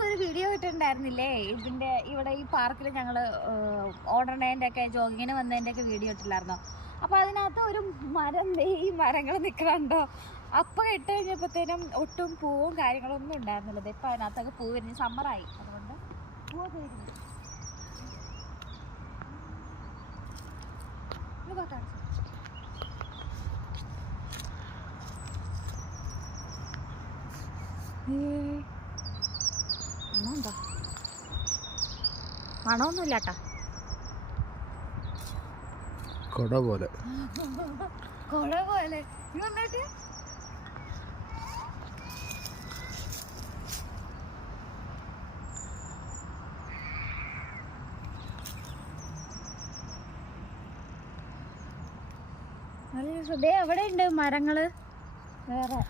ദിവസം ഒരു വീഡിയോ ഇട്ടിട്ടുണ്ടായിരുന്നില്ലേ ഇതിന്റെ ഇവിടെ ഈ പാർക്കിൽ ഞങ്ങള് ഓടണേന്റെ ഒക്കെ ജോഗിങ്ങിന് വന്നതിന്റെ ഒക്കെ വീഡിയോ ഇട്ടില്ലായിരുന്നോ? അപ്പൊ അതിനകത്ത് ഒരു മരം, ഈ മരങ്ങൾ നിക്കണുണ്ടോ? അപ്പൊ ഇട്ട് കഴിഞ്ഞപ്പോഴത്തേനും ഒട്ടും പൂവും കാര്യങ്ങളൊന്നും ഉണ്ടായിരുന്നില്ല. ഇപ്പൊ അതിനകത്തൊക്കെ പൂ വിരിഞ്ഞ് സമ്മറായി, അതുകൊണ്ട് പൂവൊക്കെ വിരിഞ്ഞു. ണ്ടോ മണമൊന്നുമില്ലാട്ടാ, കൊട പോലെ കൊട പോലെ. നീ വന്നിട്ട് നല്ല എവിടെ ഉണ്ട് മരങ്ങള്? വേറെ